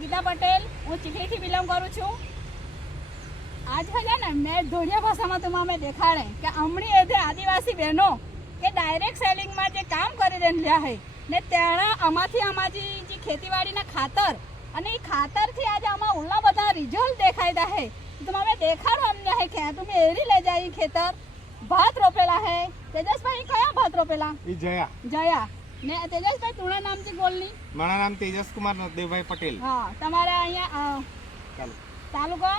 ગીતા પટેલ હું ચીખલીથી બિલોંગ કરું છું. આજ છે ને મેં ધોળિયા ભાષામાં તમારે દેખાડે કે હમણી એ જે આદિવાસી બહેનો કે ડાયરેક્ટ સેલિંગમાં જે કામ કરી રહ્યા હે ને તેના આમાંથી અમારી જે ખેતીવાડીના ખાતર અને એ ખાતરથી આજે આમાં ઉલ્લા બધા રિઝલ્ટ દેખાયતા હે તો તમે દેખાડો અમને હે કે તમે એરી લઈ જાય ખેતર. ભાત રોપેલા હે તેજસભાઈ કયા ભાત રોપેલા? જયા. જયા. ને તેજસભાઈ તુણા નામ છે બોલની? મારા નામ તેજસ કુમાર નરદેવભાઈ પટેલ. હા તમારા અહીંયા ચાલો. તાલુકો?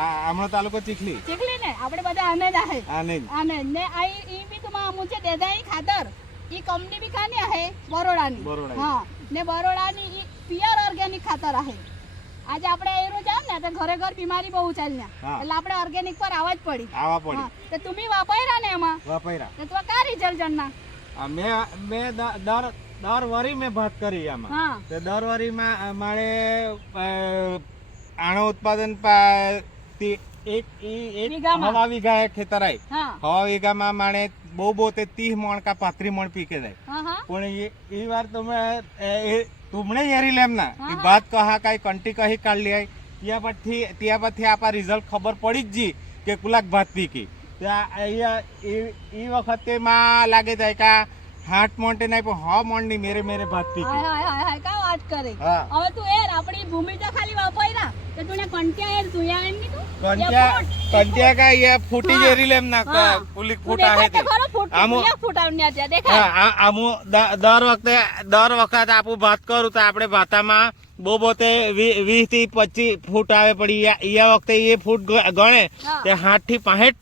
આ આમણો તાલુકો ચીખલી. ચીખલી ને? આપણે બધા આને જ આહે. આ નહીં આને ને આ ઈ બી તમા મુજે દેદા ઈ ખાતર. ઈ કંપની બી કાની આહે બરોડાની. બરોડા હા ને બરોડાની ઈ પિયર ઓર્ગેનિક ખાતર આહે. આજે આપણે એ રોજ આવ ને તો ઘરે ઘર બીમારી બહુ ચાલી ને એટલે આપણે ઓર્ગેનિક પર આવા જ પડી. આવા પડી. તો તમે વાપર્યા ને એમાં? વાપર્યા. તો તું કા રિઝલ્ટ જણના મેં મેં દર દર વરી મેં ભાત કરી આમાં. તો દર વરીમાં મારે આણો ઉત્પાદન એક? હવા વીઘા ખેતર આવી હવા વીઘામાં માણે બહુ બહુ તે ત્રીસ મણ કા પાત્રી મણ પીકે જાય. પણ એ વાર તમે તુમણે હેરી લેમ ના. એ વાત કહા કાઈ કંટી કહી કાઢ લે ત્યાં પછી ત્યાં પછી આપા રિઝલ્ટ ખબર પડી જ જી કે કુલાક ભાત પીકી. એ વખતે માં લાગે જાય કે હાટ મોન્ટે નહીં પણ હા મોણ મેરે મેરે ભાત પી હાય હાય હાય હાય કા વાત કરે? હવે તું એર આપણી ભૂમિ તો ખાલી વાપર્યા તો તું ને કંટ્યા એર તું યાર એમ તું કંટ્યા કંટ્યા કા એ ફૂટી. જેરી લેમ ના હા. પુલિક ફૂટા હે ફૂટ આમો- ફૂટા આવન્યા ત્યાં દેખાય. હા આમુ દર વખતે દર વખત આપું ભાત કરું તો આપણે ભાતામાં બહુ બોતે વીસથી પચીસ ફૂટ આવે પણ ઈયા- ઈયા વખતે એ ફૂટ ગણે તે હાથથી પાસઠ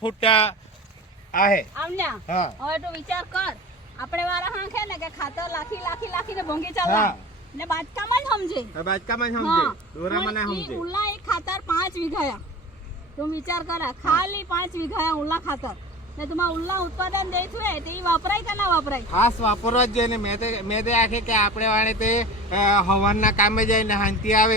ફૂટ આહે. આવન્યા હા. હવે તું વિચાર કર. આપણે વાળા હાંખે ને કે ખાતર લાખી લાખી લાખી ને ભોંગી. ચાલવા. ને બાજકામાં જ સમજે. બાચકા બાજકામાં જ. સમજે. દોરામાં ના સમજે. ઉલ્લા એક ખાતર પાંચ વીઘાયા. તું વિચાર કર ખાલી પાંચ વીઘાયા ઉલ્લા ખાતર. ને તમારા ઉલ્લા ઉત્પાદન દે છે તે વપરાય કે ના વપરાય? ખાસ વાપરવા જ જોઈએ ને. મેં તે મેં તે આખે કે આપણે વાળે તે અ, કામે જાય ને હાંતી આવે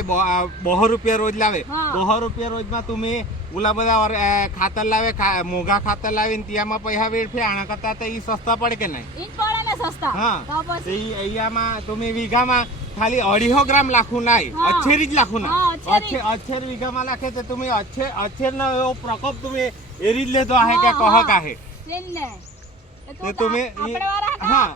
બહો રૂપિયા રોજ લાવે. બહો રૂપિયા રોજમાં તમે ઓલા બધા ખાતર લાવે મોઘા ખાતર લાવીને ત્યાંમાં પૈસા વેડફે આના કરતા તો એ સસ્તા પડે કે નહીં? પડે ને સસ્તા. હા. તો તો પછી અહીંયામાં તમે વીઘામાં ખાલી અઢીસો ગ્રામ લાખું નાય. અછેરી જ લાખું ના અછેરી. અછે અછેર વીઘામાં લાખે તો તમે અછે અછેર નો એવો પ્રકોપ તમે એરી જ લેતો આહે કે કહો. કાહે તો તમે હા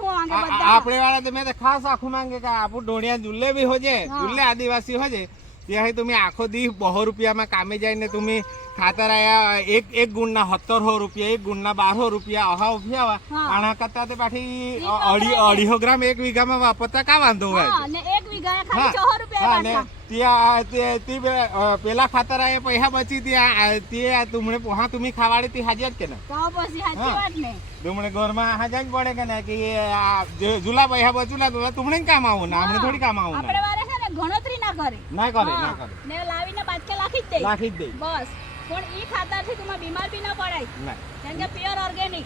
આપણે વાળા તમે ખાસ આખું માંગે કે આપણું ઢોણિયા જુલ્લે બી હોજે હા. જુલ્લે આદિવાસી હોજે ત્યાં તમે આખો દી બહો રૂપિયામાં કામે જઈને તમે ખાતર આયા એક એક ગુણના સત્તરસો રૂપિયા એક ગુણના બારસો રૂપિયા અહા ઉભ્યા હા. આના કરતા તે પાછી અઢી અઢીસો ગ્રામ એક વીઘામાં વાપરતા કા વાંધો હોય? ત્યાં પેલા ખાતર આયા પૈસા બચી ત્યાં તે તમને પોહા તમે ખાવાડી તી હાજર કે ને. તમને ઘરમાં હાજર જ પડે કે ને કે આ જુલા પૈસા બચુલા તો તમને કામ આવું ને આમને થોડી કામ આવું આપણે ને ના કરે ના કરે ના કરે. ને લાવીને બાજકે લાખી જ દે લાખી જ દે બસ. પણ ઈ ખાતરથી તમે બીમાર બી ન પડાય. ના. કેમ કે પ્યોર ઓર્ગેનિક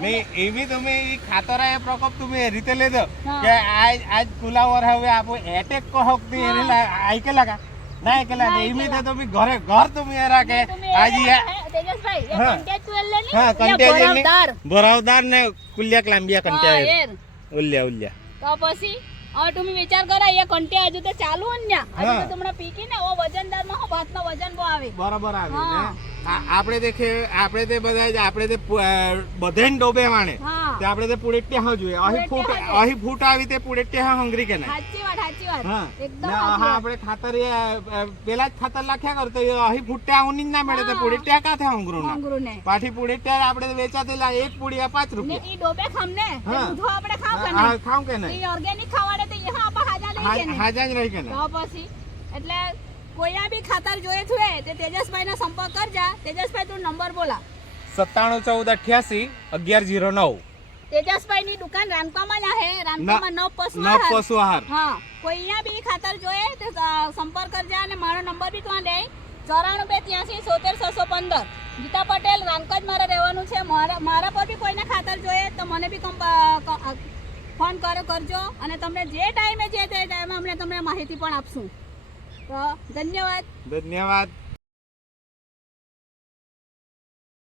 ને એવી તમે ઈ ખાતર આયા પ્રકોપ તમે એ રીતે લેજો કે આજ આજ કુલાવર હવે આપો એટેક કહો કે એને આઈકે લાગા. ના કે લાગે. ના, એમી તો તમે ઘરે ઘર તમે એ રાખે. આજ એ- તેજસભાઈ હા. ભરાવદાર. ને કુલ્યા ઉલ્યા ઉલ્યા. તો પછી? હવે તમે વિચાર કરો એ કંટે હજુ તો ચાલુ જ ને હજુ. તો તમને પીકી ને ઓ વજનદારમાં હું ભાતનો વજન બહુ આવે. બરાબર આવે. ને? આપણે તે ખે- આપણે તે બધા આપણે તે બધાને ડોબે વાણે તે આપણે તે પુડેટિયા હા જોઈએ. અહીં ફૂટ અહીં ફૂટ આવી તે પુડેટિયા હા હંગરી કે નહીં? સાચી વાત સાચી વાત. હા. એકદમ હા આપણે ખાતર એ, પેલા જ ખાતર લખ્યા કરતો એ અહીં ફૂટે આવું ના મળે તો હા. કાથે હંગરું ના ને પાછી પુડેટિયા આપણે વેચાતેલા એક પુડિયા પાંચ રૂપિયા. ઈ ડોબે ખમને. દૂધો આપણે ખાવ કે હા નહીં? ખાવ કે નહીં? ઈ ઓર્ગેનિક ખાવાડે તો ઈ હા આપણે હાજા લઈ કે નહીં? હાજા જ રહી કે નહીં? તો પછી એટલે કોયા બી ખાતર જોઈએ છે તે તેજસભાઈ નો સંપર્ક કરજા. તેજસભાઈ તું નંબર બોલા. સત્તાણું ચૌદ અઠ્યાસી અગિયાર જીરો નવ. તેજસભાઈ ની દુકાન રામકામાં જ છે રામકામાં નવ પશુ નવ. પશુ આહાર. હા કોઈ અહીંયા બી ખાતર જોઈએ તો સંપર્ક કરજે અને મારો નંબર બી ત્યાં દે. ચોરાણું બે ત્યાંસી સોતેર છસો પંદર. ગીતા પટેલ રામકજ મારે રહેવાનું છે. મારા મારા પર બી કોઈને ખાતર જોઈએ તો મને બી ફોન કરો કરજો. અને તમને જે ટાઈમે જે તે ટાઈમે અમને તમને માહિતી પણ આપશું. તો ધન્યવાદ. ધન્યવાદ.